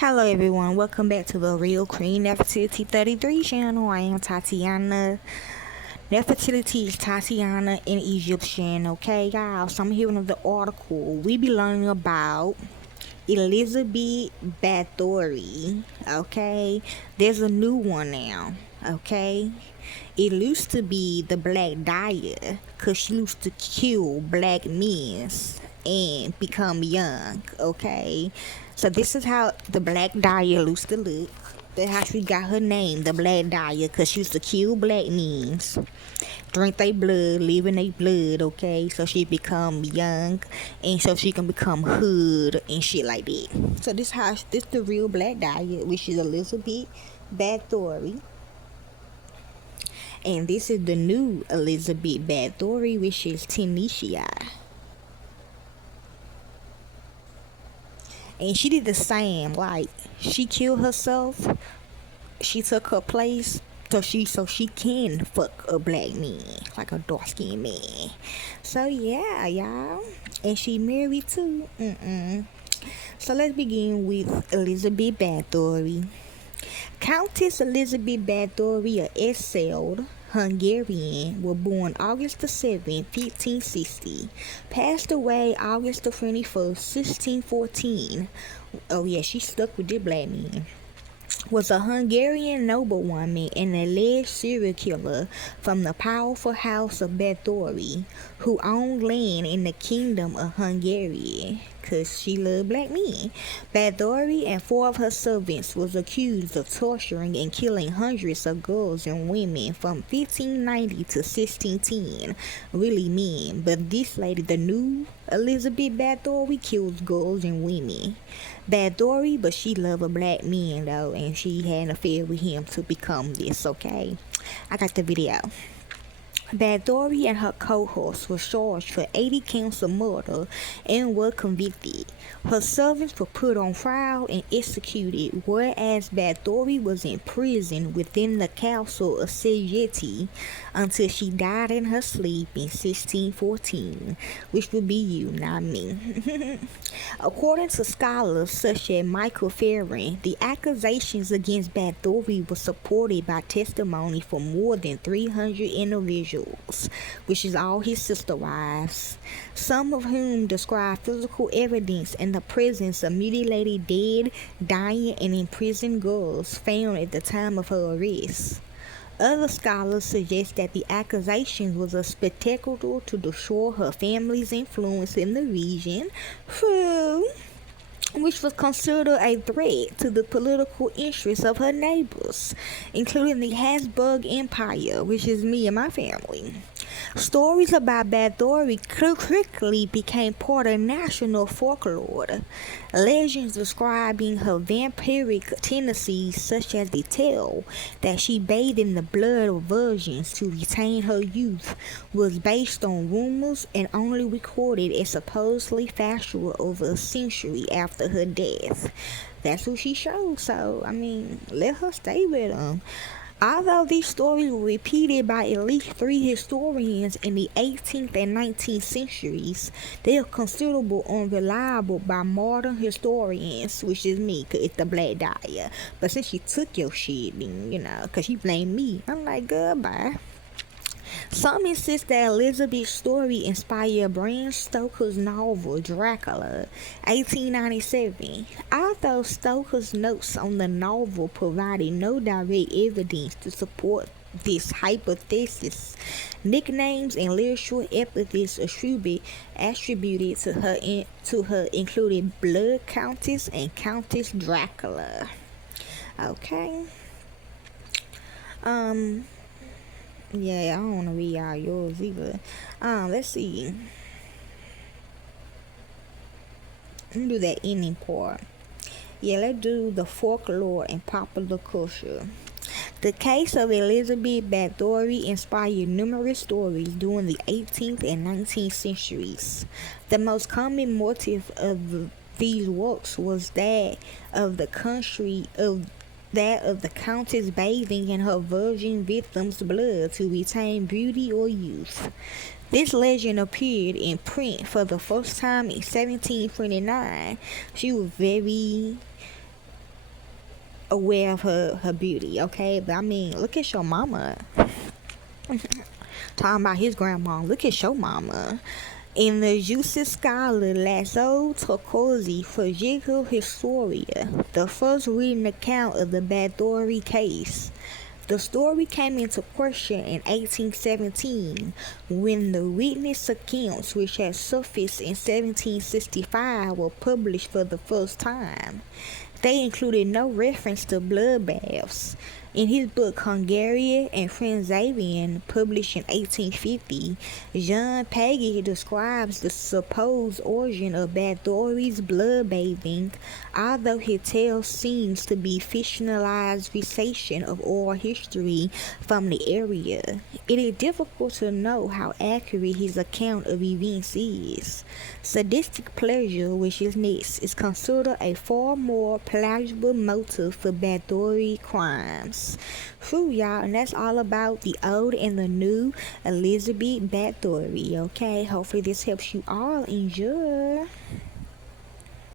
Hello everyone, welcome back to the Real Queen Nefertiti 33 channel. I am Tatiana. Nefertiti is Tatiana in Egyptian, okay y'all? So I'm here with another article. We be learning about Alžbeta Bátoriová, okay? There's a new one now, okay? It used to be the Black Dahlia, because she used to kill black men and become young, okay? So this is how the Black Dahlia used to look. That's how she got her name, the Black Dahlia, because she used to kill black men, drink their blood, live in their blood, okay? So she become young, and so she can become hood and shit like that. So this the real Black Dahlia, which is Alžbeta Bátoriová. And this is the new Alžbeta Bátoriová, which is Tunisia. And she did the same, like she killed herself. She took her place so she can fuck a black man, like a dark skinned man. So yeah, y'all. And she married too. So let's begin with Alžbeta Bátoriová. Countess Alžbeta Bátoriová of Ecsed, Hungarian, was born August the 7th, 1560. Passed away August the 21st, 1614. Oh yeah, she stuck with the black man. Was a Hungarian noblewoman and an alleged serial killer from the powerful House of Báthory, who owned land in the Kingdom of Hungary, because she loved black men. Bathory and 4 of her servants was accused of torturing and killing hundreds of girls and women from 1590 to 1610. Really men, but this lady, the new Alžbeta Bátoriová, kills girls and women. Bathory, but she loved a black man though, and she had an affair with him to become this, okay? I got the video. Bathory and her cohorts were charged for 80 counts of murder and were convicted. Her servants were put on trial and executed, whereas Bathory was imprisoned within the Castle of Csejte until she died in her sleep in 1614, which would be you, not me. According to scholars such as Michael Farron, the accusations against Bathory were supported by testimony from more than 300 individuals, which is all his sister wives, some of whom describe physical evidence in the presence of mutilated, dead, dying, and imprisoned girls found at the time of her arrest. Other scholars suggest that the accusations was a spectacle to destroy her family's influence in the region, which was considered a threat to the political interests of her neighbors, including the Habsburg Empire, which is me and my family. Stories about Bathory quickly became part of national folklore. Legends describing her vampiric tendencies, such as the tale that she bathed in the blood of virgins to retain her youth, was based on rumors and only recorded as supposedly factual over a century after her death. That's who she showed, so, I mean, let her stay with them. Although these stories were repeated by at least 3 historians in the 18th and 19th centuries, they are considered unreliable by modern historians, which is me, because it's the Black Dahlia. But since she took your shit, then, because she blamed me, I'm like, goodbye. Some insist that Elizabeth's story inspired Bram Stoker's novel Dracula, 1897. Although Stoker's notes on the novel provided no direct evidence to support this hypothesis, nicknames and literal epithets attributed to her included Blood Countess and Countess Dracula. Okay. Yeah, I don't want to read all yours either. Let's see. Let me do that ending part. Yeah, let's do the folklore and popular culture. The case of Alžbeta Bátoriová inspired numerous stories during the 18th and 19th centuries. The most common motive of these works was that of the Countess bathing in her virgin victim's blood to retain beauty or youth. This legend appeared in print for the first time in 1729. She was very aware of her beauty, okay? But I mean, look at your mama. Talking about his grandma, look at your mama. In the Justice Scholar Lazo Tokosi Political Historia, the first written account of the Bathory case. The story came into question in 1817 when the witness accounts which had surfaced in 1765 were published for the first time. They included no reference to bloodbaths. In his book Hungarian and Êrʒeːbɛt, published in 1850, Jean Pagé describes the supposed origin of Bathory's bloodbathing, although his tale seems to be fictionalized recitation of oral history from the area. It is difficult to know how accurate his account of events is. Sadistic pleasure, which is next, is considered a far more plausible motive for Bathory crimes. True, y'all, and that's all about the old and the new Alžbeta Bátoriová, okay? Hopefully this helps you all. Enjoy.